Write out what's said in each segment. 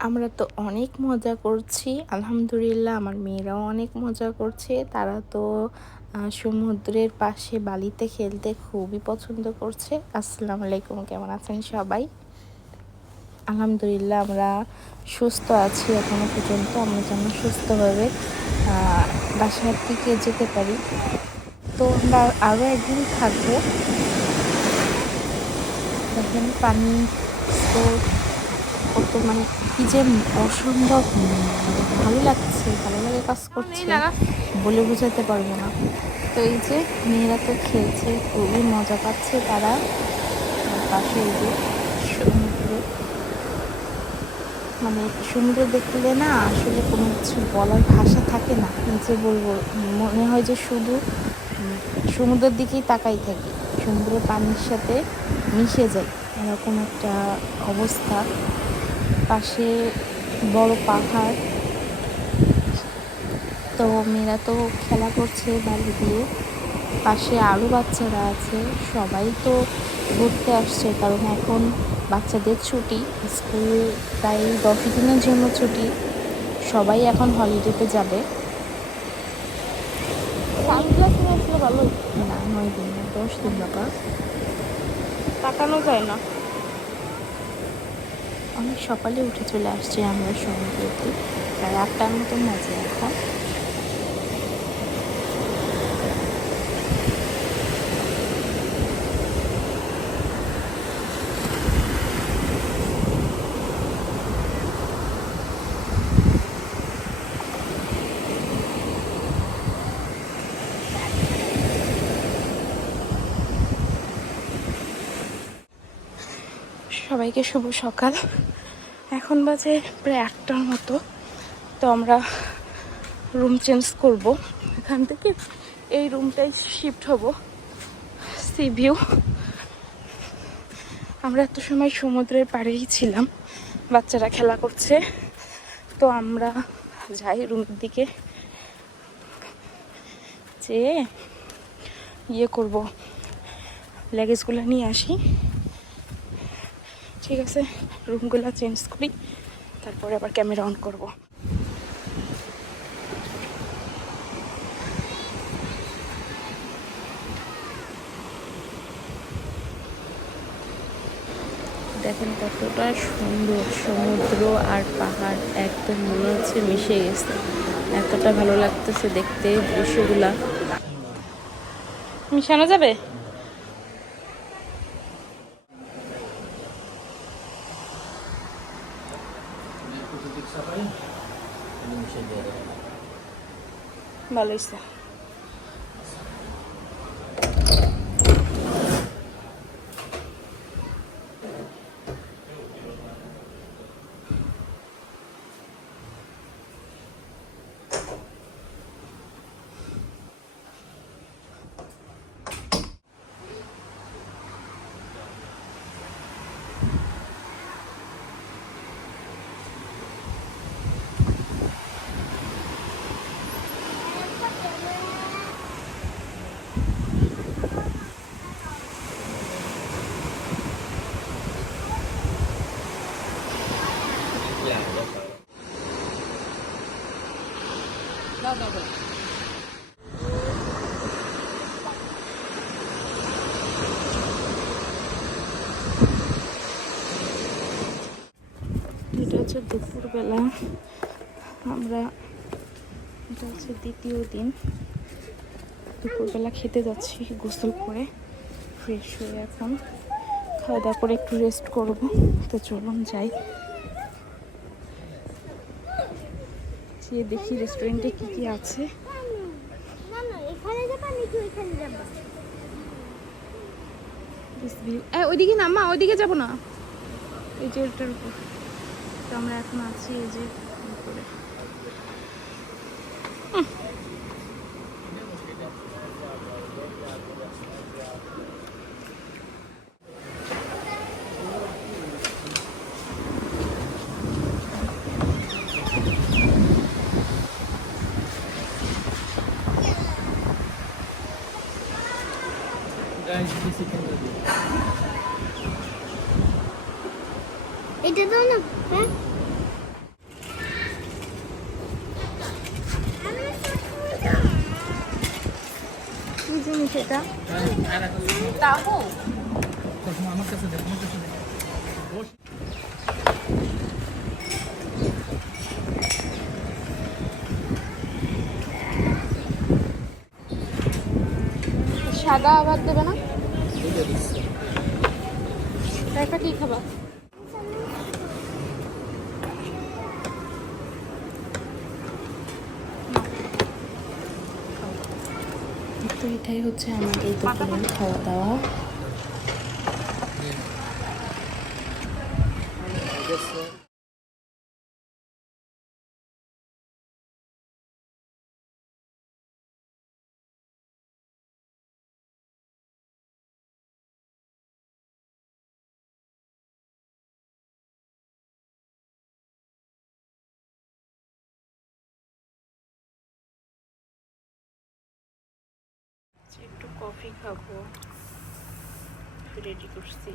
আমরা তো অনেক মজা করছি আলহামদুলিল্লাহ। আমার মেয়েরাও অনেক মজা করছে। তারা তো সমুদ্রের পাশে বালিতে খেলতে খুবই পছন্দ করছে। আসসালামু আলাইকুম, কেমন আছেন সবাই? আলহামদুলিল্লাহ আমরা সুস্থ আছি এখনো পর্যন্ত। আমরা যেন সুস্থভাবে বাসার দিকে যেতে পারি। তো আমরা আরও একদিন থাকবো। দেখেন পানি স্রোত কত, মানে কি যে অসম্ভব, মানে ভালো লাগছে, ভালো লাগে কাজ করছে, বলে বোঝাতে পারবো না। তো এই যে মেয়েরা তো খেলছে, খুবই মজা পাচ্ছে তারা। পাশে এই যে সমুদ্র, মানে সমুদ্র দেখলে না আসলে কোনো কিছু বলার ভাষা থাকে না, যে বলবো। মনে হয় যে শুধু সমুদ্রের দিকেই তাকাই থাকি, সমুদ্রের পানির সাথে মিশে যাই, এরকম একটা অবস্থা। পাশে বড় পাহাড়। তো মেয়েরা তো খেলা করছে বালি দিয়ে। পাশে আরও বাচ্চারা আছে, সবাই তো ঘুরতে আসছে, কারণ এখন বাচ্চাদের ছুটি, স্কুল প্রায় 10 দিনের জন্য ছুটি। সবাই এখন হলিডেতে যাবে। সানগ্লাস নিয়ে আসলে ভালো হতো। না, 9 দিন না, 10 দিন বাবা। তাকানো যায় না। অনেক সকালে উঠে চলে আসছি আমরা সমুদ্রতে, প্রায় 8টার মতন বাজে এখন। সবাইকে শুভ সকাল। এখন বাজে প্রায় 8টার মতো। তো আমরা রুম চেঞ্জ করব, এখান থেকে এই রুমটাই শিফট হব। C view. আমরা এত সময় সমুদ্রের পাড়েই ছিলাম, বাচ্চারা খেলা করছে। তো আমরা যাই রুমের দিকে, যেয়ে ইয়ে করব, লাগেজগুলো নিয়ে আসি। ঠিক আছে, রুমগুলো চেঞ্জ করি, তারপরে আবার ক্যামেরা অন করব। দেখেন কতটা সুন্দর সমুদ্র আর পাহাড়, একদম মনে হচ্ছে মিশে গেছে। এতটা ভালো লাগতেছে দেখতে দৃশ্যগুলা। মিশানো যাবে? ভালো হয়েছে। এটা হচ্ছে দুপুরবেলা, আমরা এটা হচ্ছে দ্বিতীয় দিন। দুপুরবেলা খেতে যাচ্ছি গোসল করে, ফ্রেশ হয়ে এখন খাওয়া দাওয়া করে একটু রেস্ট করব। তো চলুন যাই, যে দেখি রেস্টুরেন্টে কি কি আছে। ওইদিকে না মা, ওইদিকে যাবো না, এই যে এটার উপর। তো আমরা এখন আছি এই যে উপরে। এটা দাও না, হ্যাঁ জিনিস এটা? তাহু আমার কাছে দেখ, আমার কাছে দেখ। সাদা আবার দেবে না? একটা কি খাবা? তো এটাই হচ্ছে আমাদের দুপুরের খাওয়া দাওয়া। একটু কফি খাবো, রেডি করছি।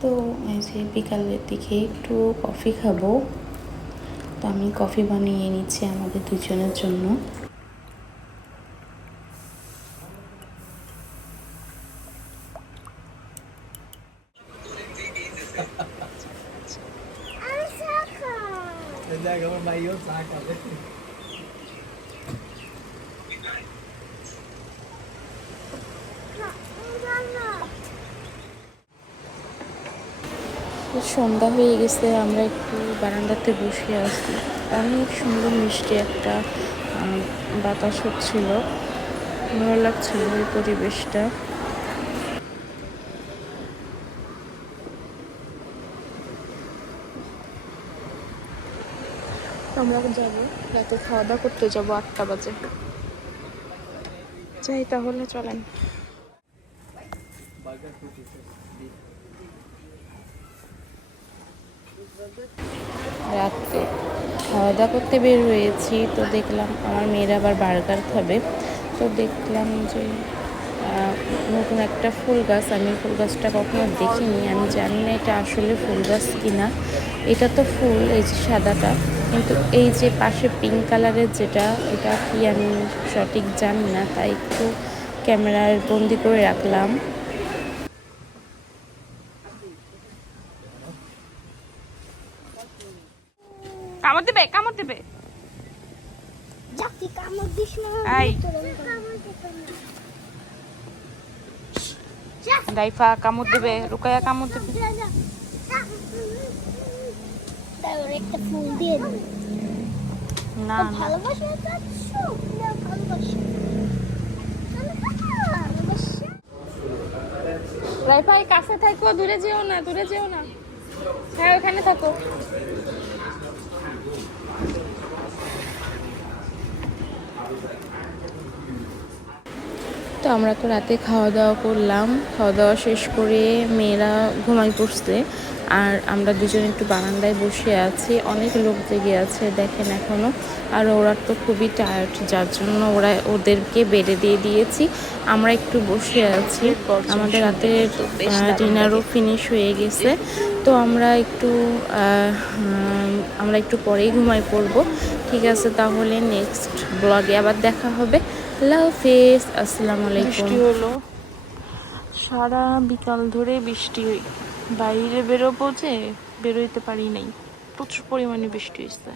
তো এই যে বিকালের দিকে একটু কফি খাবো, তো আমি কফি বানিয়ে নিচ্ছি আমাদের দুজনের জন্য। দেখ আমার ভাইও চা খাবে। সন্ধ্যা হয়ে গেছে, আমরা একটু বারান্দাতে বসে আছি। অনেক সুন্দর মিষ্টি একটা বাতাস হচ্ছিল, ভালো লাগছিল এই পরিবেশটা। আমরা যাবো রাতে, খাওয়া দাওয়া করতে যাবো 8টা বাজে। যাই তাহলে, চলেন। রাতে খাওয়া দাওয়া করতে বের হয়েছি, তো দেখলাম আমার মেয়েরা আবার বার্গার খাবে। তো দেখলাম যে নতুন একটা ফুল গাছ, আমি ফুল গাছটা কখনো দেখিনি, আমি জানি না এটা আসলে ফুল গাছ কিনা। এটা তো ফুল, এই যে সাদাটা, কিন্তু এই যে পাশে পিঙ্ক কালারের যেটা, এটা কি আমি সঠিক জানি না, তাই একটু ক্যামেরায় বন্দি করে রাখলাম। কামড় দেবে, কামড় দেবে। এই রাইফা কামড় দেবে, রুকায়া কামড় দেবে। একটা ফুল দিয়ে দিন। না না, ভালোবাসা চাচ্ছ? না, ভালোবাসা। ভালোবাসা। রাইফা এই কাছে থাকো, দূরে যেও না, দূরে যেও না। হ্যাঁ ওখানে থাকো। তো আমরা তো রাতে খাওয়া দাওয়া করলাম, খাওয়া দাওয়া শেষ করে মেয়েরা ঘুমাই পড়ছে, আর আমরা দুজন একটু বারান্দায় বসে আছি। অনেক লোক জেগে আছে দেখেন এখনো, আর ওরা তো খুবই টায়ার্ড, যার জন্য ওদেরকে বেডে দিয়ে দিয়েছি, আমরা একটু বসে আছি। আমাদের রাতের ডিনারও ফিনিশ হয়ে গেছে, তো আমরা একটু পরেই ঘুমাই পড়বো। ঠিক আছে, তাহলে নেক্সট ব্লগে আবার দেখা হবে। আল্লাহ হাফেজ, আসসালামু আলাইকুম। বৃষ্টি হলো, সারা বিকাল ধরে বৃষ্টি। বাইরে বেরোবো যে বেরোইতে পারি নাই, প্রচুর পরিমাণে বৃষ্টি হয়েছে।